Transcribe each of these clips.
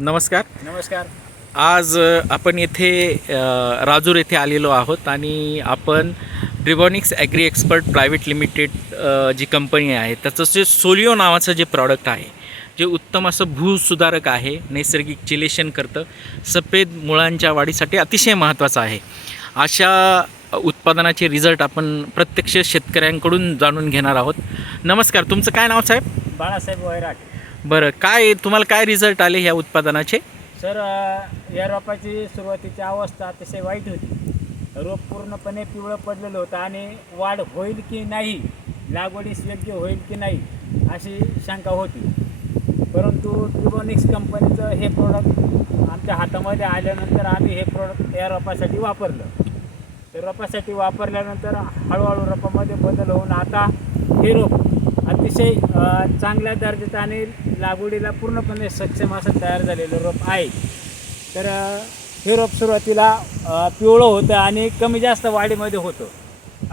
नमस्कार. नमस्कार. आज आपण येथे राजूर येथे आलेलो आहोत आणि आपण ड्रिबॉनिक्स ॲग्री एक्सपर्ट प्रायव्हेट लिमिटेड जी कंपनी आहे त्याचं जे सोलिओ नावाचं जे प्रॉडक्ट आहे, जे उत्तम असं भूसुधारक आहे, नैसर्गिक चिलेशन करतं, सफेद मुळांच्या वाढीसाठी अतिशय महत्त्वाचं आहे. अशा उत्पादनाचे रिझल्ट आपण प्रत्यक्ष शेतकऱ्यांकडून जाणून घेणार आहोत. नमस्कार, तुमचं काय नाव साहेब? बाळासाहेब वैराट. बरं, तुम्हाला काय रिझल्ट आले ह्या उत्पादनाचे? सर, या रोपाची सुरुवातीची अवस्था अतिशय वाईट होती. रोप पूर्णपणे पिवळं पडलेलं होतं आणि वाढ होईल की नाही, लागवडीस योग्य होईल की नाही अशी शंका होती. परंतु ड्रिबॉनिक्स कंपनीचं हे प्रोडक्ट आमच्या हातामध्ये आल्यानंतर आम्ही हे प्रोडक्ट या रोपासाठी वापरलं. ते रोपासाठी वापरल्यानंतर हळूहळू रोपामध्ये बदल होऊन आता हे रोप अतिशय चांगल्या दर्जाचं आणि लागवडीला पूर्णपणे सक्षम असं तयार झालेलं रोप आहे. तर हे रोप सुरुवातीला पिवळं होतं आणि कमी जास्त वाढीमध्ये होतं.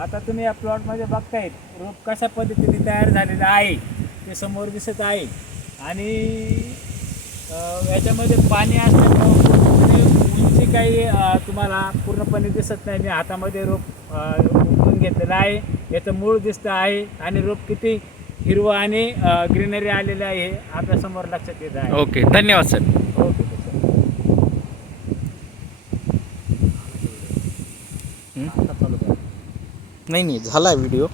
आता तुम्ही या प्लॉटमध्ये बघतायत रोप कशा पद्धतीने तयार झालेलं आहे ते समोर दिसत आहे. आणि याच्यामध्ये पाणी असल्यामुळं पूर्णपणे उंची काही तुम्हाला पूर्णपणे दिसत नाही. मी हातामध्ये रोप उचलून घेतलेलं आहे, याचं मूळ दिसतं आहे आणि रोप किती हिरवं आणि ग्रीनरी आलेलं आहे हे आपल्यासमोर लक्षात येत आहे. ओके, धन्यवाद सर. Okay sir. नाही झाला व्हिडिओ.